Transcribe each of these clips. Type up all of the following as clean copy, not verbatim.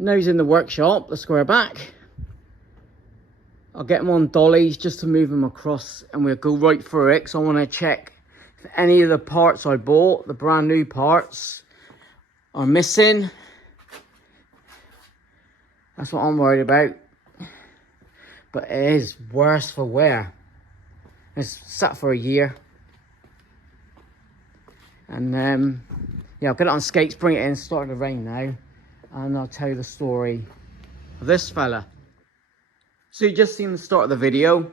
Now he's in the workshop, the Squareback. I'll get him on dollies just to move him across, and we'll go right through it, because I want to check if any of the parts I bought, the brand new parts, are missing. That's what I'm worried about. But it is worse for wear. It's sat for a year. And yeah, I'll get it on skates, bring it in, start to rain now. And I'll tell you the story of this fella. So you just seen the start of the video.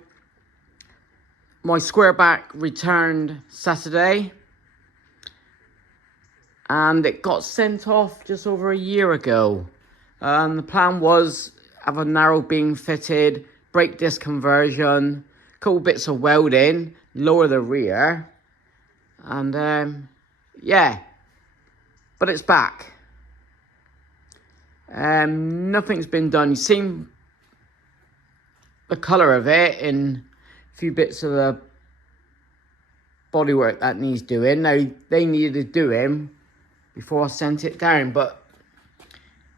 My Squareback returned Saturday. And it got sent off just over a year ago. The plan was have a narrow beam fitted, brake disc conversion, couple bits of welding, lower the rear, and yeah, but it's back. Nothing's been done. You've seen the colour of it in a few bits of the bodywork that needs doing. Now, they needed doing before I sent it down, but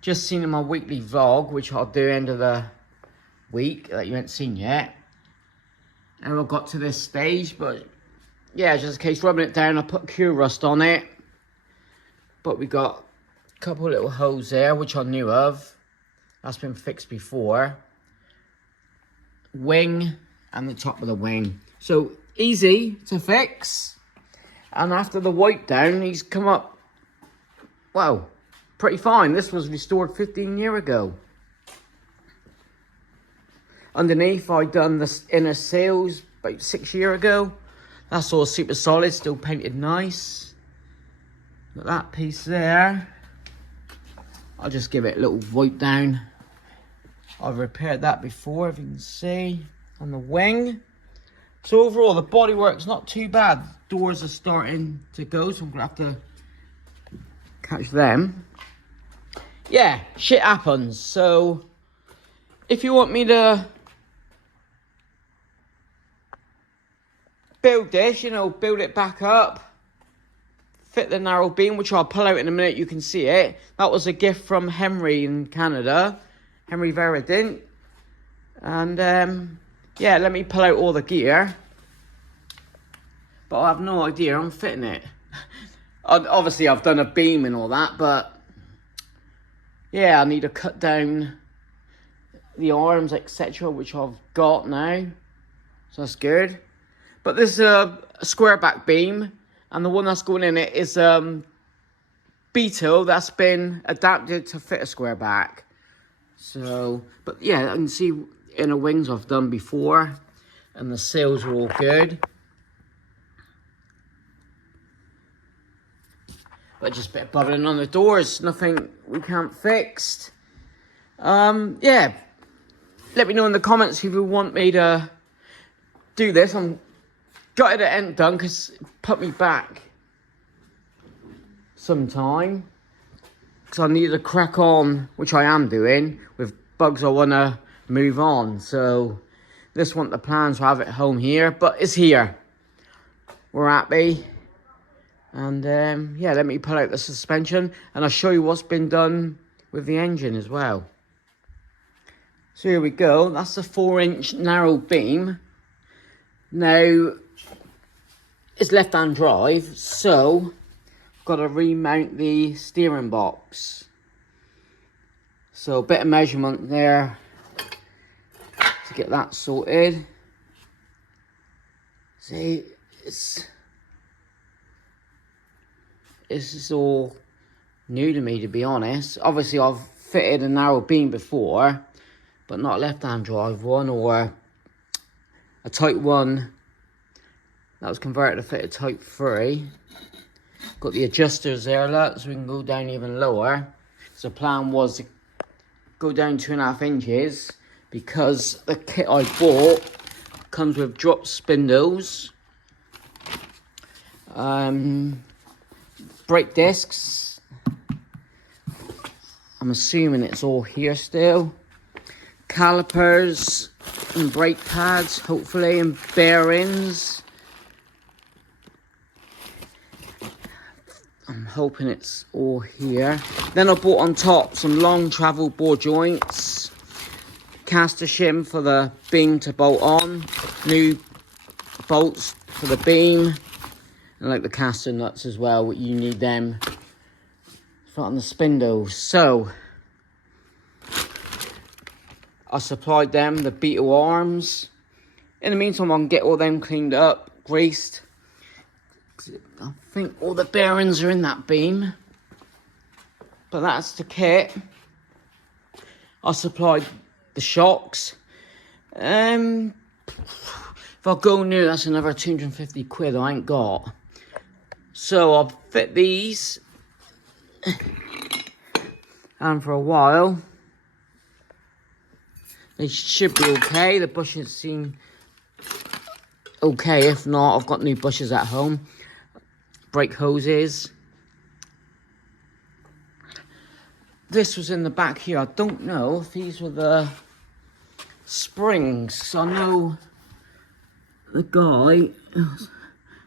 just seen in my weekly vlog, which I'll do end of the week, that you haven't seen yet. And I got to this stage, but yeah, just in case, rubbing it down, I put cure rust on it. But we got a couple of little holes there, which I knew of. That's been fixed before. Wing and the top of the wing. So easy to fix. And after the wipe down, he's come up, well, pretty fine. This was restored 15 years ago. Underneath, I done the inner seals about 6 years ago. That's all super solid, still painted nice. Got that piece there. I'll just give it a little wipe down. I've repaired that before, if you can see, on the wing. So overall, the bodywork's not too bad. Doors are starting to go, so I'm gonna have to catch them. Yeah, shit happens. So if you want me to build this, you know, build it back up, fit the narrow beam, which I'll pull out in a minute, you can see it. That was a gift from Henry in Canada, Henry Veradint. And yeah, let me pull out all the gear. But I have no idea I'm fitting it. Obviously I've done a beam and all that, but yeah, I need to cut down the arms, etc., which I've got now. So that's good. But this is a Squareback beam, and the one that's going in it is Beetle that's been adapted to fit a Squareback. So, but yeah, I can see inner wings I've done before, and the seals are all good. But just a bit of bubbling on the doors, nothing we can't fix. Yeah, let me know in the comments if you want me to do this. I'm gutted it ain't done, because it put me back some time. Because I need to crack on, which I am doing, with bugs I want to move on. So this wasn't the plan to have it home here, but it's here. We're happy. And yeah, let me pull out the suspension, and I'll show you what's been done with the engine as well. So here we go. That's a 4-inch narrow beam. Now, it's left-hand drive, so I've got to remount the steering box. So a bit of measurement there to get that sorted. See, this is all new to me, to be honest. Obviously, I've fitted a narrow beam before, but not a left-hand drive one, or a Type 1 that was converted to fit a Type 3. Got the adjusters there, look, so we can go down even lower. So the plan was to go down 2.5 inches, because the kit I bought comes with drop spindles, brake discs. I'm assuming it's all here still. Calipers and brake pads, hopefully, and bearings. I'm hoping it's all here. Then I bought on top some long travel bore joints, caster shim for the beam to bolt on, new bolts for the beam, and like the caster nuts as well. You need them for on the spindles. So I supplied them the beetle arms. In the meantime, I can get all them cleaned up, greased. I think all the bearings are in that beam. But that's the kit. I supplied the shocks. If I go new, that's another 250 quid I ain't got. So I'll fit these. And for a while, they should be okay. The bushes seem okay. If not, I've got new bushes at home. Brake hoses. This was in the back here. I don't know if these were the springs. So I know the guy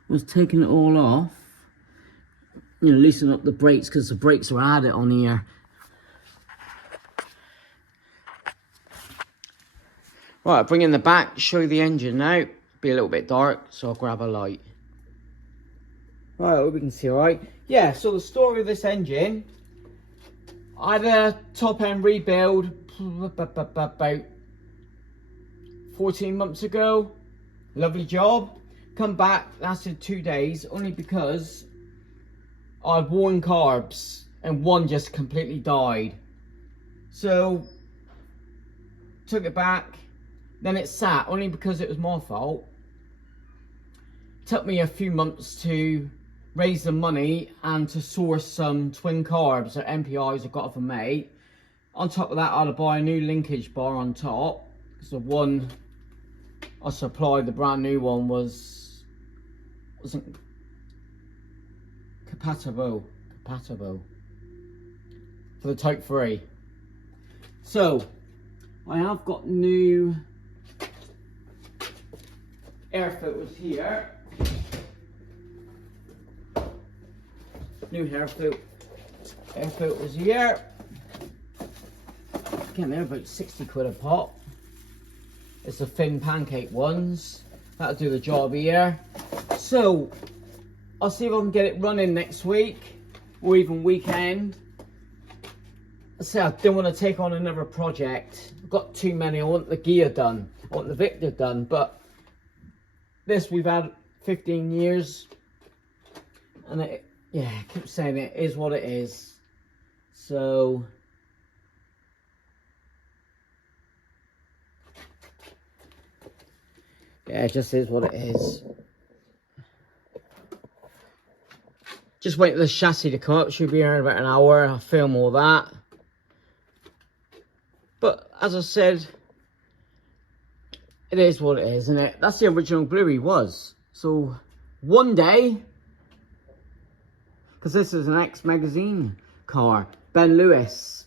was taking it all off. You know, loosening up the brakes because the brakes were added on here. Right, I'll bring in the back, show you the engine now. Be a little bit dark, so I'll grab a light. Right, I hope we can see alright. Yeah, so the story of this engine, I had a top end rebuild about 14 months ago. Lovely job. Come back, lasted 2 days, only because I had worn carbs and one just completely died. So, took it back. Then it sat, only because it was my fault. Took me a few months to raise the money and to source some twin carbs or MPIs I got off a mate. On top of that, I had to buy a new linkage bar on top, because the one I supplied, the brand new one, wasn't compatible for the Type 3. So I have got new air filters here. New air filters here. Again, they're about 60 quid a pop. It's the thin pancake ones. That'll do the job here. So I'll see if I can get it running next week or even weekend. I say I don't want to take on another project. I've got too many. I want the gear done. I want the Victor done. But this we've had 15 years. And it, yeah, I keep saying it is what it is. So yeah, it just is what it is. Just wait for the chassis to come up. Should be here in about an hour. I'll film all that. But as I said, it is what it is, isn't it? That's the original Bluey was. So one day, because this is an X magazine car, Ben Lewis,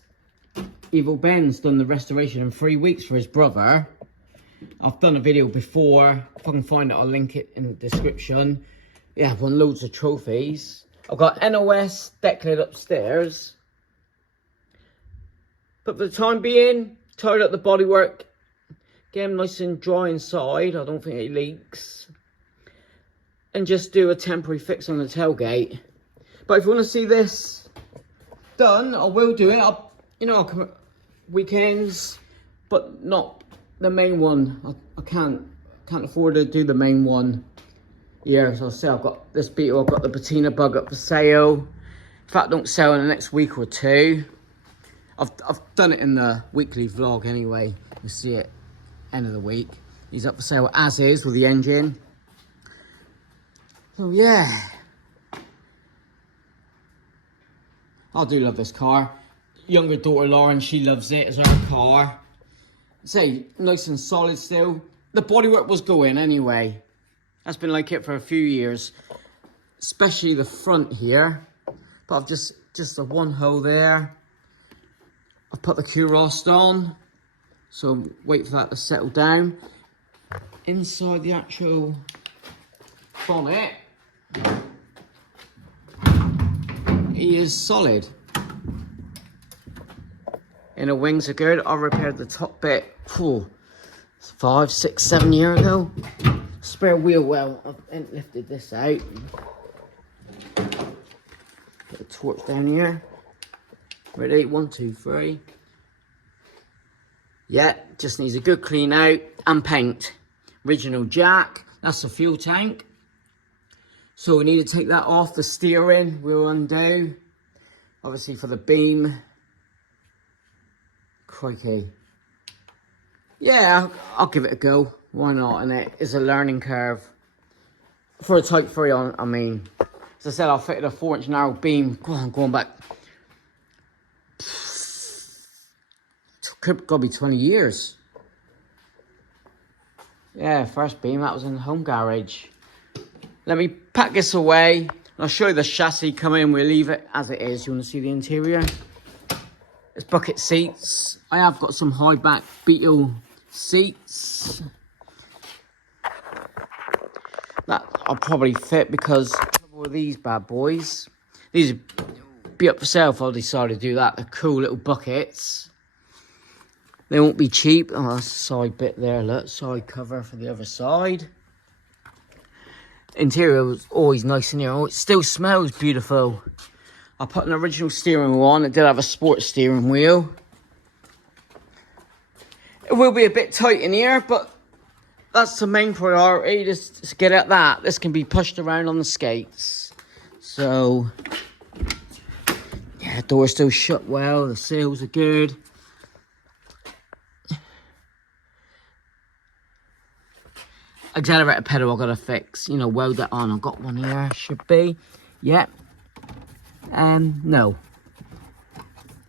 Evil Ben's done the restoration in 3 weeks for his brother. I've done a video before. If I can find it, I'll link it in the description. Yeah, I've won loads of trophies. I've got NOS deck lid upstairs. But for the time being, tied up the bodywork. Get them nice and dry inside. I don't think it leaks. And just do a temporary fix on the tailgate. But if you want to see this done, I will do it. I'll come weekends, but not the main one. I can't afford to do the main one. Yeah, as I say, I've got this Beetle. I've got the patina bug up for sale. If that don't sell in the next week or two, I've done it in the weekly vlog anyway. You'll see it end of the week. He's up for sale as is with the engine. So yeah, I do love this car. Younger daughter Lauren, she loves it as her car. Say, nice and solid still. The bodywork was going anyway. That's been like it for a few years, especially the front here. But I've just the one hole there. I've put the Q-Rost on, so wait for that to settle down. Inside the actual bonnet, he is solid. Inner wings are good. I repaired the top bit 5, 6, 7 years ago. Spare wheel well. I've lifted this out. Put the torch down here. Ready? 1, 2, 3. Yeah, just needs a good clean out and paint. Original jack. That's the fuel tank. So we need to take that off. The steering we'll undo. Obviously for the beam. Crikey. Yeah, I'll give it a go. Why not? And it is a learning curve. For a Type 3, I mean. As I said, I fitted a 4-inch narrow beam. Going back. Could be 20 years. Yeah, first beam, that was in the home garage. Let me pack this away. And I'll show you the chassis coming. We'll leave it as it is. You want to see the interior? It's bucket seats. I have got some high back Beetle seats. That I'll probably fit because of these bad boys. These will be up for sale if I decide to do that. They're cool little buckets. They won't be cheap. Oh, that's the side bit there. Look, side cover for the other side. Interior was always nice in here. Oh, it still smells beautiful. I put an original steering wheel on. It did have a sports steering wheel. It will be a bit tight in here, but that's the main priority. Just to get at that. This can be pushed around on the skates. So, yeah, door's still shut well. The seals are good. Accelerator pedal I've got to fix. You know, weld that on. I've got one here. Should be. Yep. No.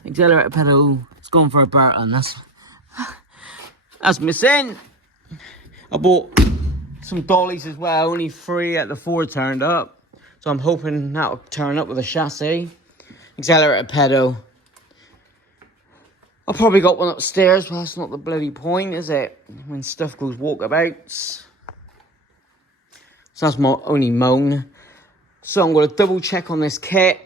Accelerator pedal. It's gone for a Burton. That's missing. I bought some dollies as well. Only 3 out of 4 turned up. So I'm hoping that'll turn up with a chassis. Accelerator pedal. I probably got one upstairs, but that's not the bloody point, is it? When stuff goes walkabouts. So that's my only moan. So I'm going to double check on this kit.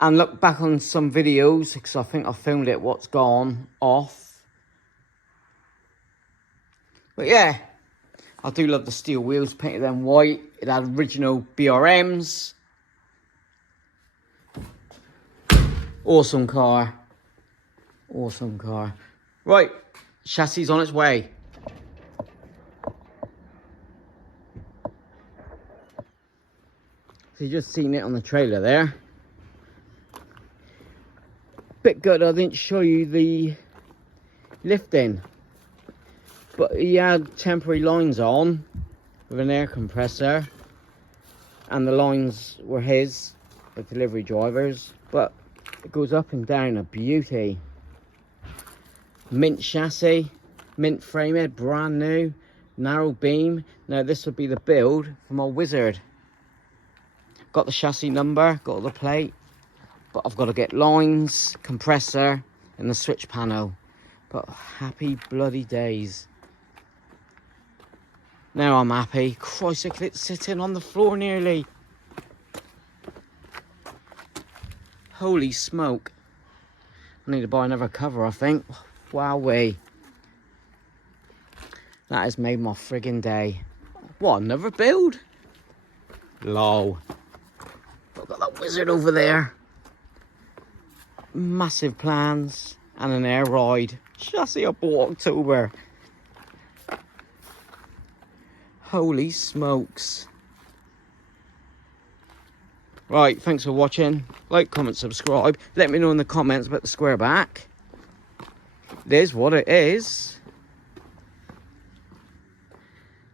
And look back on some videos. Because I think I filmed it what's gone off. But yeah. I do love the steel wheels. Painted them white. It had original BRMs. Awesome car. Awesome car. Right. Chassis on its way. So you just seen it on the trailer there. Bit good I didn't show you the lifting. But he had temporary lines on with an air compressor. And the lines were his, the delivery drivers. But it goes up and down, a beauty. Mint chassis, mint frame head, brand new, narrow beam. Now this would be the build for my Wizard. Got the chassis number, got the plate, but I've got to get lines, compressor, and the switch panel. But happy bloody days. Now I'm happy. Christ, it's sitting on the floor nearly. Holy smoke. I need to buy another cover, I think. Wowee. That has made my friggin' day. What, another build? Lol. I've got that Wizard over there. Massive plans and an air ride. Chassis I bought October. Holy smokes. Right, thanks for watching. Like, comment, subscribe. Let me know in the comments about the Squareback. It is what it is.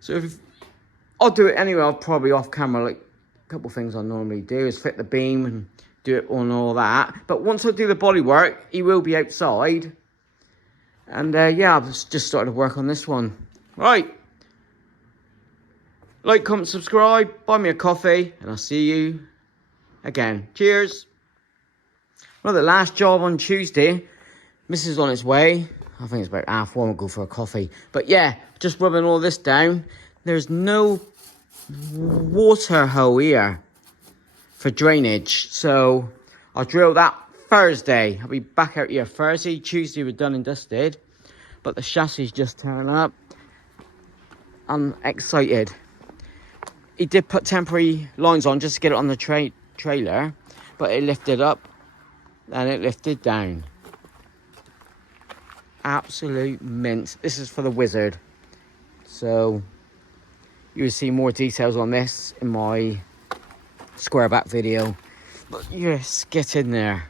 So if I'll do it anyway, I'll probably off camera, like a couple of things I normally do is fit the beam and do it on all that. But once I do the body work, he will be outside. And yeah, I've just started to work on this one. Right. Like, comment, subscribe, buy me a coffee, and I'll see you again. Cheers. Well, the last job on Tuesday. Mrs. on its way. I think it's about 1:30. We'll go for a coffee. But yeah, just rubbing all this down. There's no water hole here. for drainage. So I'll drill that Thursday. I'll be back out here Thursday. Tuesday we're done and dusted. But the chassis just turned up. I'm excited. He did put temporary lines on just to get it on the trailer. But it lifted up and it lifted down. Absolute mint. This is for the Wizard. So you will see more details on this in my Squareback video. But yes, get in there.